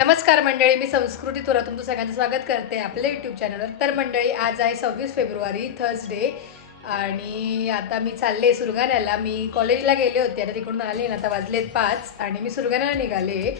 नमस्कार मंडळी, मी संस्कृती तुरा तुमचं सगळ्यांचं स्वागत करते आपल्या यूट्यूब चॅनलवर. तर मंडळी, आज आहे 26 फेब्रुवारी थर्सडे आणि आता मी चालले सुरगाण्याला. मी कॉलेजला गेले होते, आता तिकडून आले ना, आता वाजलेत 5 आणि मी सुरगाण्याला निघाले.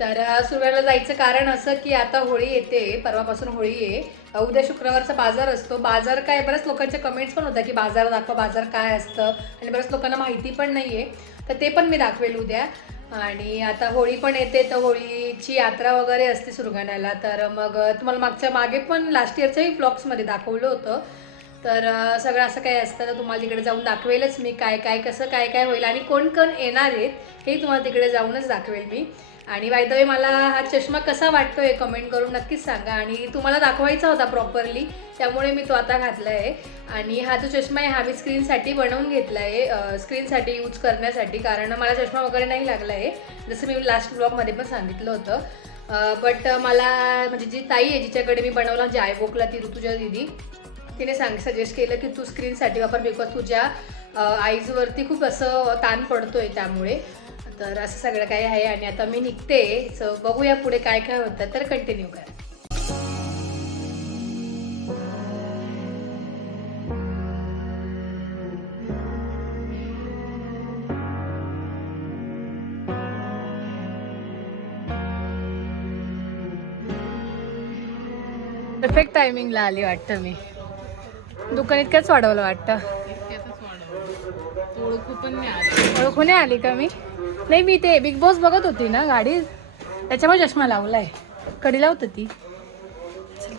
तर सुरगाण्याला जायचं कारण असं की आता होळी येते, परवापासून होळी आहे. उद्या शुक्रवारचा बाजार असतो. बाजार काय, बऱ्याच लोकांचे कमेंट्स पण होत्या की बाजार दाखवा, बाजार काय असतं, आणि बऱ्याच लोकांना माहिती पण नाही आहे. तर ते पण मी दाखवेल उद्या. आणि आता होळी पण येते, तर होळीची यात्रा वगैरे असते सुरगाण्याला. तर मग तुम्हाला मागे पण लास्ट इयरच्याही ब्लॉग्समध्ये दाखवलं होतं. तर सगळं असं काही असतं, तर तुम्हाला तिकडे जाऊन दाखवेलच मी काय कसं काय होईल आणि कोण कोण येणार आहेत हे तुम्हाला तिकडे जाऊनच दाखवेल मी. आणि बाय द वे, मला हा चष्मा कसा वाटतोय कमेंट करून नक्कीच सांगा. आणि तुम्हाला दाखवायचा होता प्रॉपरली, त्यामुळे मी तो आता घातला आहे. आणि हा जो चष्मा आहे हा मी स्क्रीनसाठी बनवून घेतला आहे, स्क्रीनसाठी यूज करण्यासाठी, कारण मला चष्मा वगैरे नाही लागला आहे, जसं मी लास्ट ब्लॉगमध्ये पण सांगितलं होतं. बट मला म्हणजे जी ताई आहे जिच्याकडे मी बनवला, जी आयबोकला, ती ऋतुजा दिदी, तिने सजेस्ट केलं की तू स्क्रीनसाठी वापर, बिकॉज तुझ्या आईजवरती खूप असं ताण पडतोय त्यामुळे. तर असं सगळं काही आहे आणि आता मी निघते. सो बघूया पुढे काय काय होतं, तर कंटिन्यू करा. परफेक्ट टायमिंगला आली वाटतं मी. दुकान इतकंच वाढवलं वाटतं. ओळखून आली का मी? नाही, मी ते बिग बॉस बघत होती ना गाडी, त्याच्यामुळे चष्मा लावलाय. कडी लावत होती.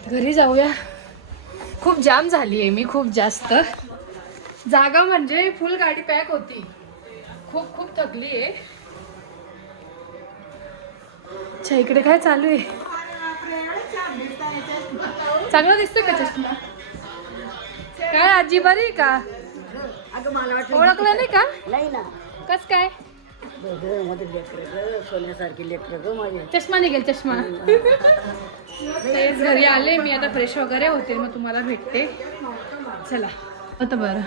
घरी जाऊया. खूप जाम झाली आहे मी, खूप जास्त जागा, म्हणजे फुल गाडी पॅक होती. खूप खूप थकली आहे. अच्छा, इकडे काय चालू आहे? चांगला दिसतोय का चष्मा? काय आजी बरी आहे का? ओळखलं नाही का? नाही ना. कस काय? सोन्यासारखी लेकर ग माझे. चष्मा निघेल चष्मा. तेच घरी आले मी, आता फ्रेश वगैरे होते, मग तुम्हाला भेटते. चला आता. बरं,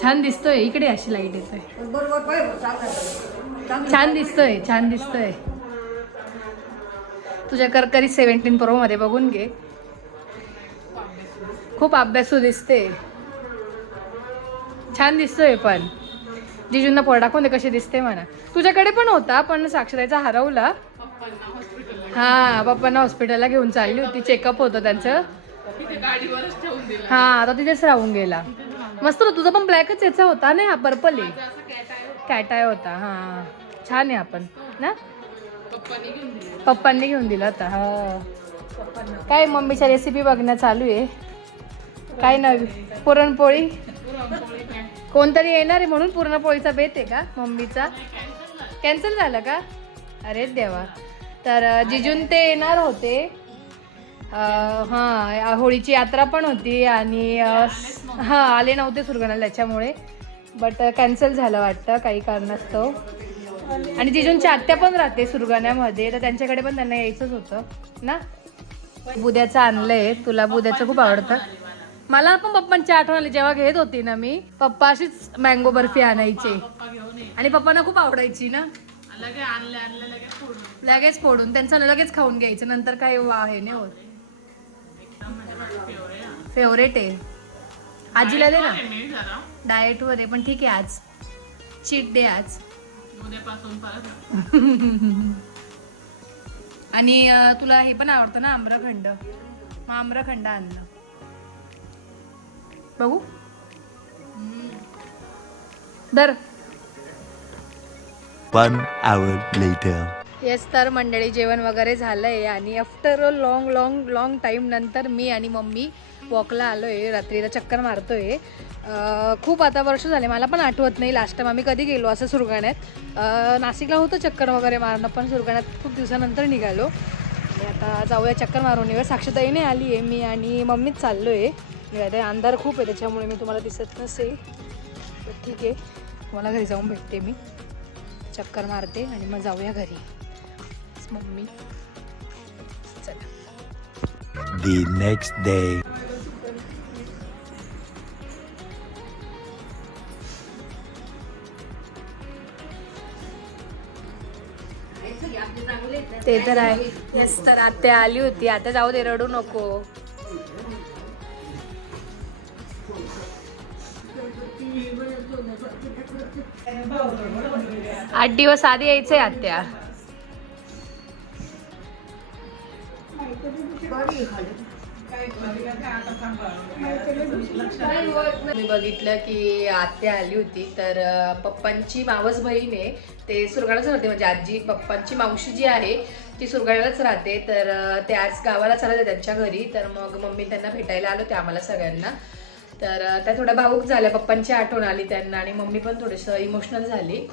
छान दिसतोय. इकडे अशी लाईट येतोय. छान दिसतोय, छान दिसतोय. तुझ्या करकरी 17 Pro मध्ये बघून घे. खूप अभ्यासू दिसते. छान दिसतोय. पण जिजूंना पोर दाखवून दे कशी दिसते म्हणा. तुझ्याकडे पण होता, पण साक्षराचा हरवला. हा, पप्पांना हॉस्पिटलला घेऊन चालली होती, चेकअप होतं त्यांचं. हा, आता तिथेच राहून गेला. मस्त. तुझा पण ब्लॅकच याचा होता ना, हा पर्पल आहे, कॅटाय होता. हा, छान आहे. आपण ना पप्पांनी घेऊन दिला होता. हा, काय मम्मीच्या रेसिपी बघणं चालू आहे. काय नवी पुरणपोळी, कोणतरी येणार आहे म्हणून पुरणपोळीचा बेत आहे का मम्मीचा? कॅन्सल झालं का? अरे देवा. तर जिजून ते येणार होते. हां, होळीची यात्रा पण होती आणि हां, आले नव्हते सुरगाण्याला त्याच्यामुळे. बट कॅन्सल झालं वाटतं काही कारणास्तव. आणि जिजूंची आत्या पण राहते सुरगाण्यामध्ये, तर त्यांच्याकडे पण त्यांना यायचंच होतं ना. बुद्याचं आणलंय. तुला बुद्याचं खूप आवडतं. मला पण पप्पांची आठवण आली जेव्हा घेत होती ना मी. पप्पा अशीच मँगो बर्फी आणायचे आणि पप्पांना खूप आवडायची ना. लगेच फोडून त्यांचं लगेच खाऊन घ्यायचं, नंतर काय आहे नाही होत. फेवरेट आहे. आजीला दे ना. डाएटवर आहे पण ठीक आहे, आज चीट डे आज. आणि तुला हे पण आवडतं ना, आम्रखंड. मग आम्रखंड आणलं. बघू दर. 1 hour later. येस, तर मंडळी जेवण वगैरे झालं आहे आणि आफ्टर अ लॉंग टाईम नंतर मी आणि मम्मी वॉकला आलो आहे. रात्रीला चक्कर मारतो आहे. खूप आता वर्ष झाले, मला पण आठवत नाही लास्ट टाईम आम्ही कधी गेलो असं सुरगाण्यात. नाशिकला होतं चक्कर वगैरे मारणं, पण सुरगाण्यात खूप दिवसानंतर निघालो. आणि आता जाऊया चक्कर मारून येऊया. साक्षीताईने आली आहे, मी आणि मम्मीच चाललो आहे. अंधार खूप आहे त्याच्यामुळे मी तुम्हाला दिसत नसेल, तर ठीक आहे, तुम्हाला घरी जाऊन भेटते. मी चक्कर मारते आणि मग जाऊया घरी. मम्मी चला. The next day. ते तर आहे. येस, तर आत्या आली होती. आता जाऊ दे, रडू नको. आठ दिवस आधी यायचंय आत्या. मी बघितलं की आत्या आली होती, तर पप्पांची मावस बहीण आहे, ते सुरगाणाच राहते. म्हणजे आजी पप्पांची मावशी जी आहे ती सुरगाणालाच राहते. तर ते आज गावाला चालत त्यांच्या घरी. तर मग मम्मी त्यांना भेटायला आलो ते आम्हाला सगळ्यांना. तर त्या थोड्या भावूक झाल्या, पप्पांची आठवण आली त्यांना आणि मम्मी पण थोडंसं इमोशनल झाली.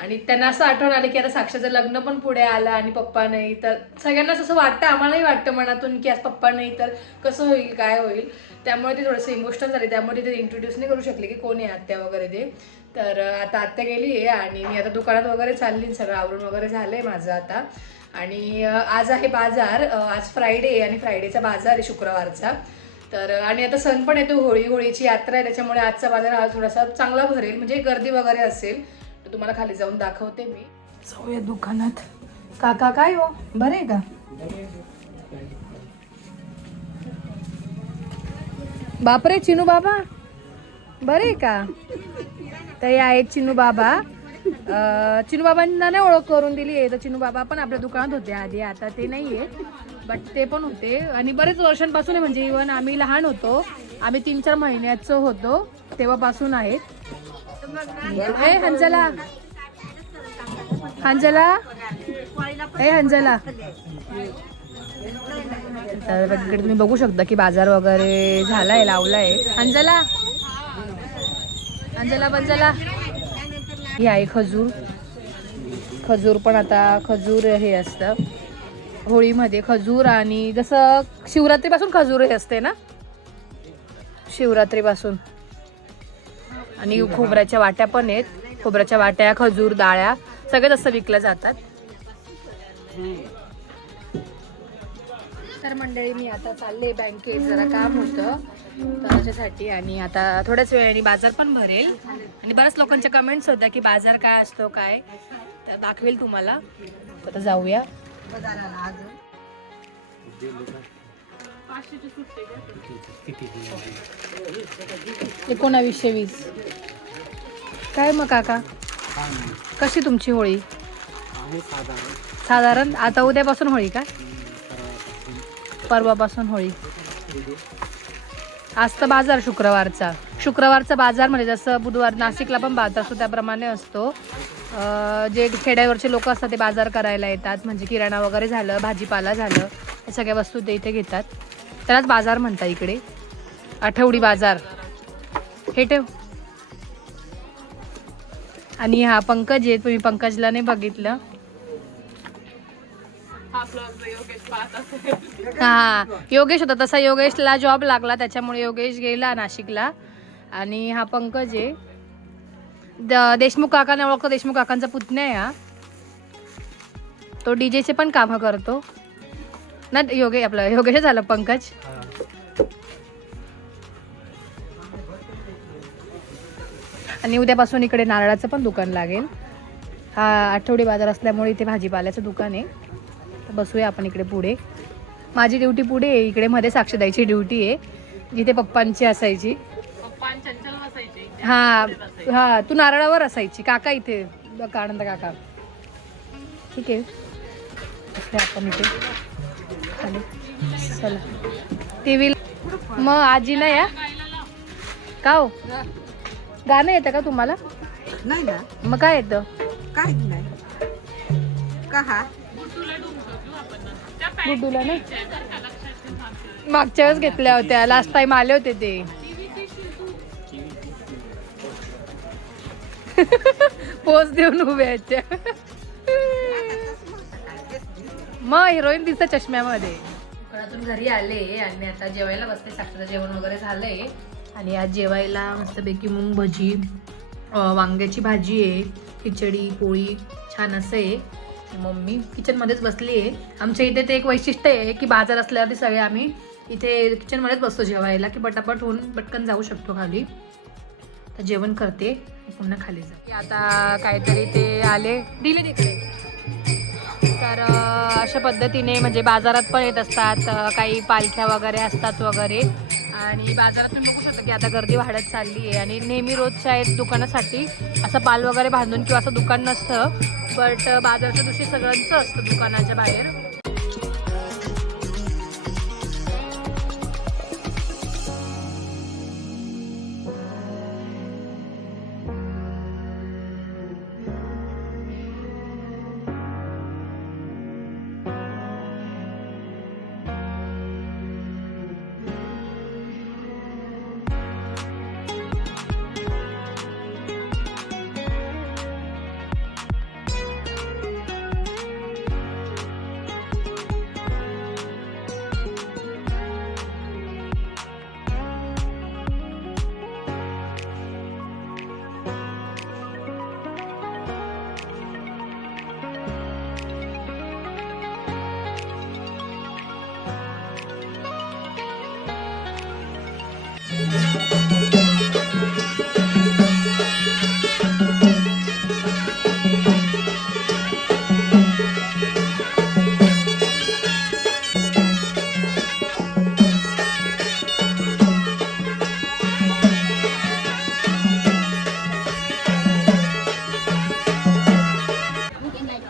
आणि त्यांना असं आठवण आली की आता साक्षाचं लग्न पण पुढे आलं आणि पप्पा नाही. तर सगळ्यांनाच असं वाटतं, आम्हालाही वाटतं मनातून की आज पप्पा नाही तर कसं होईल, काय होईल. त्यामुळे ते थोडंसं इमोशनल झाले. त्यामुळे ते इंट्रोड्यूस नाही करू शकले की कोण आहे आत्या वगैरे ते. तर आता आत्या गेली आहे आणि मी आता दुकानात वगैरे चालली. सगळं आवरून वगैरे झालं आहे माझं आता. आणि आज आहे बाजार. आज फ्रायडे आहे आणि फ्रायडेचा बाजार आहे शुक्रवारचा. तर आणि आता सण पण येतो, होळीची यात्रा आहे. त्याच्यामुळे आजचा बाजार हा थोडासा चांगला भरेल, म्हणजे गर्दी वगैरे असेल. तर तुम्हाला खाली जाऊन दाखवते मी. जाऊया दुकानात. काका काय हो, बरं आहे का? बापरे, चिनू बाबा बरं आहे का? तर हे आहेत चिनू बाबा. चिनू बाबांना नाही ओळख करून दिली आहे. तर चिनू बाबा पण आपल्या दुकानात होते आधी, आता ते नाही आहे, बट ते पण होते. आणि बरेच वर्षांपासून आहे, म्हणजे इव्हन आम्ही लहान होतो, आम्ही 3-4 महिन्याचं होतो तेव्हापासून आहेत. ए हंजला, हंजला, ए हंजला. तर इकडे तुम्ही बघू शकता की बाजार वगैरे झालाय, लावलाय. अंजला, अंजला बंजला. ही आहे खजूर. खजूर पण आता खजूर हे असतं होळीमध्ये, खजूर. आणि जसं शिवरात्रीपासून खजूर हे असते ना, शिवरात्रीपासून. आणि खोबऱ्याच्या वाट्या पण आहेत. खोबऱ्याच्या वाट्या, खजूर, डाळ्या सगळ्यात असं विकल्या जातात. तर मंडळी मी आता चालले बँकेत, जरा काम होतं त्याच्यासाठी. आणि आता थोड्याच वेळाने बाजार पण भरेल. आणि बऱ्याच लोकांच्या कमेंट्स होत्या की बाजार काय असतो काय, तर दाखवेल तुम्हाला. आता जाऊया. 1920. काय मग काका, कशी तुमची होळी? साधारण आता उद्यापासून होळी का? परवापासून होळी. आज तर बाजार शुक्रवारचा बाजार, म्हणजे जसं बुधवार नाशिकला पण बाजार असतो त्याप्रमाणे असतो. जे खेड्यावरचे लोक असतात ते बाजार करायला येतात, म्हणजे किराणा वगैरे झालं, भाजीपाला झालं, हे सगळ्या वस्तू ते इथे घेतात. त्यालाच बाजार म्हणतात इकडे, आठवडी बाजार. हे ठेव. आणि हा पंकज आहे, तुम्ही पंकजला नाही बघितलं. हा योगेश होता, तसा योगेशला जॉब लागला त्याच्यामुळे योगेश गेला नाशिकला. आणि हा पंकज आहे. देशमुख काकाने ओळखतो, देशमुख काकांचा पुतण्या आहे हा. तो डीजेचे पण कामं करतो ना. आपलं योगेश झालं पंकज. आणि उद्यापासून इकडे नारळाचं पण दुकान लागेल. हा आठवडी बाजार असल्यामुळे इथे भाजीपाल्याचं दुकान आहे. बसूया आपण इकडे पुढे. माझी ड्युटी पुढे आहे, इकडे मध्ये साक्षीदाईची ड्युटी आहे, जिथे पप्पांची असायची. हा हा, तू नारळावर असायची, काका इथे आनंद काका. ठीक आहे, आपण इथे खाली. चला टीव्ही. मग आजी ना या का हो, गाणं येतं का तुम्हाला? नाही ना. मग काय येतं? काय नाही का. गुड्डूला ना मागच्या वेळेस घेतल्या होत्या, लास्ट टाइम आले होते ते. पोच देऊन उभे आहेत त्या. मग हिरोईन दिसते चष्म्यामध्ये. दुकानातून घरी आले आणि आता जेवायला बसते. साक्षीचं जेवण वगैरे झालंय. आणि आज जेवायला मस्तपैकी मूग भजी, वांग्याची भाजी आहे, खिचडी, पोळी, छान असं आहे. मम्मी किचनमध्येच बसली आहे. आमच्या इथे ते एक वैशिष्ट्य आहे की बाजार असल्यावरती सगळे आम्ही इथे किचनमध्येच बसतो जेवायला, की पटापट होऊन पटकन जाऊ शकतो खाली. तर जेवण करते, पुन्हा खाली जाते. आता काहीतरी ते आले, दिले तिकडे. तर अशा पद्धतीने म्हणजे बाजारात पण येत असतात, काही पालख्या वगैरे असतात वगैरे. आणि बाजारात तुम्ही बघू शकता की आता गर्दी वाढत चालली आहे. आणि नेहमी रोजच्या आहेत दुकानासाठी असं पाल वगैरे बांधून किंवा असं दुकान नसतं, बट बाजारच्या दिवशी सगळ्यांचं असतं दुकानाच्या बाहेर.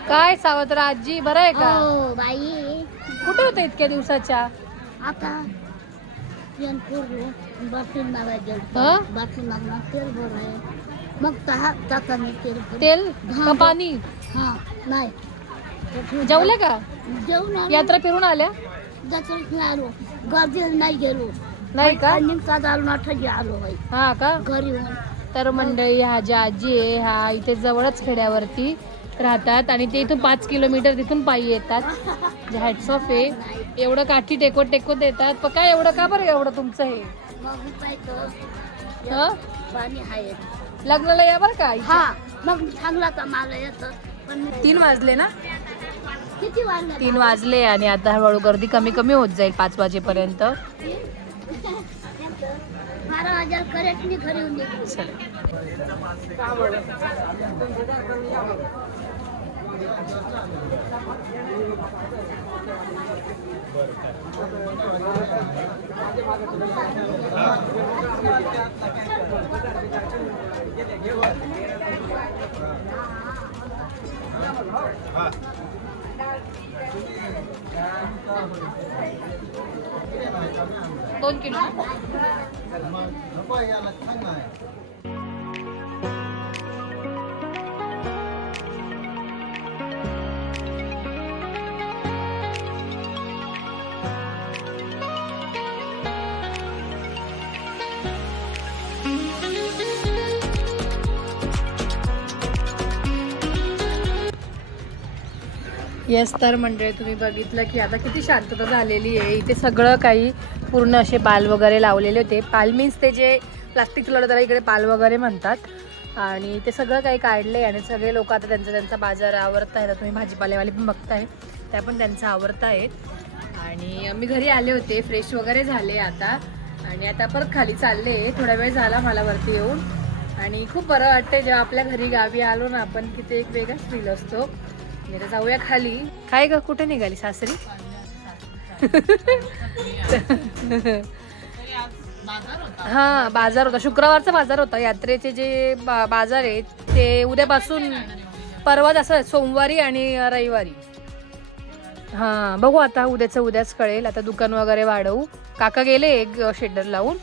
काय सावत्र आजी, बरं आहे का? हो बाई, कुठे होते इतक्या दिवसाच्या? आता बाथरूम मागायला हं? गेलो. बाथरूम मागणार तेल भराय, मग ताकाने तेल भर. तेल हा, का पाणी? हा नाही जेवले का? जेवण आलो. यात्रा फिरून आल्या जत्रेत नाही आलो, गर्दी नाही गेलो. नाही का? निघता आलो नाठाजी आलो बाई हा का? घरी येऊन. तर मंडळी ह्या ज्या आजी आहे ह्या इथे जवळच खेड्यावरती राहतात आणि ते इथून 5 किलोमीटर तिथून पायी येतात. जे हॅट्स ऑफ आहे, एवढं काठी टेकवत येतात. पण काय एवढं का बरं एवढं तुमचं हे? मग उपायचं हं? पाणी आहे. लग्नाला या बरं का? हा मग चांगला तर मला येतं. पण 3 वाजले ना? किती वाजले? 3 वाजले आणि आता हळूहळू गर्दी कमी कमी होत जाईल 5 वाजेपर्यंत. 12,000 करेक्ट मी घरी येऊन गेली. दोन किलो येस. तर मंडळी तुम्ही बघितलं की आता किती शांतता झालेली आहे. इथे सगळं काही पूर्ण असे पाल वगैरे लावलेले होते. पाल मीन्स ते जे प्लास्टिक तुला त्याला इकडे पाल वगैरे म्हणतात. आणि ते सगळं काही काढले आणि सगळे लोक आता त्यांचा बाजार आवरत आहेत. तुम्ही भाजीपालेवाले पण बघताय, त्या पण त्यांचा आवरत आहेत. आणि मी घरी आले होते, फ्रेश वगैरे झाले आता आणि आता परत खाली चालले. थोडा वेळ झाला मला वरती येऊन आणि खूप बरं वाटतं जेव्हा आपल्या घरी गावी आलो ना आपण की ते एक वेगळाच फील असतो. म्हणजे जाऊया खाली. काय ग, कुठे निघाली सासरी? हा बाजार होता, शुक्रवारचा बाजार होता. यात्रेचे जे बाजार आहेत ते उद्यापासून परवा असं सोमवारी आणि रविवारी. हा बघू आता उद्याच कळेल. आता दुकान वगैरे वाढवू. काका गेले एक शेडर लावून.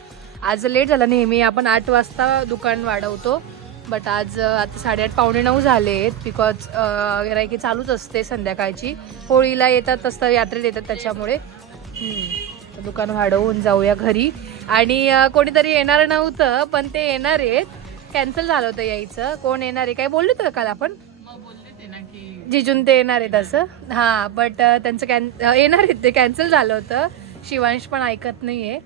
आज लेट झाला, नेहमी आपण 8 वाजता दुकान वाढवतो बट आज आता 8:30 पावणे 9 झाले आहेत. बिकॉज गिरायकी चालूच असते संध्याकाळची. होळीला येतात असतं, यात्रेत येतात, त्याच्यामुळे दुकान वाढवून जाऊया घरी. आणि कोणीतरी येणार नव्हतं पण ते येणार आहेत. कॅन्सल झालं होतं यायचं. कोण येणार आहे काय बोललो होतं काल आपण? जिजून ते येणार आहेत असं. हां बट त्यांचं येणार आहेत ते कॅन्सल झालं होतं. शिवांश पण ऐकत नाही आहे.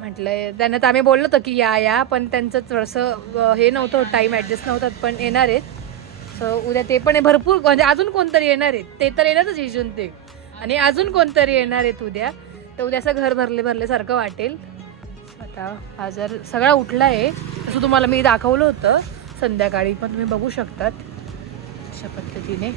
म्हटलं त्यांना तर आम्ही बोललो होतो की या पण त्यांचं थोडंसं हे नव्हतं, टाईम ॲडजस्ट नव्हतात, पण येणार आहेत. सो उद्या ते पण आहे भरपूर. म्हणजे अजून कोणतरी येणार आहेत, ते तर येणारच जिजून ते, आणि अजून कोणतरी येणार आहेत उद्या. तर उद्या असं घर भरल्यासारखं वाटेल. आता बाजार सगळा उठला आहे. तसं तुम्हाला मी दाखवलं होतं संध्याकाळी, पण तुम्ही बघू शकतात अशा पद्धतीने.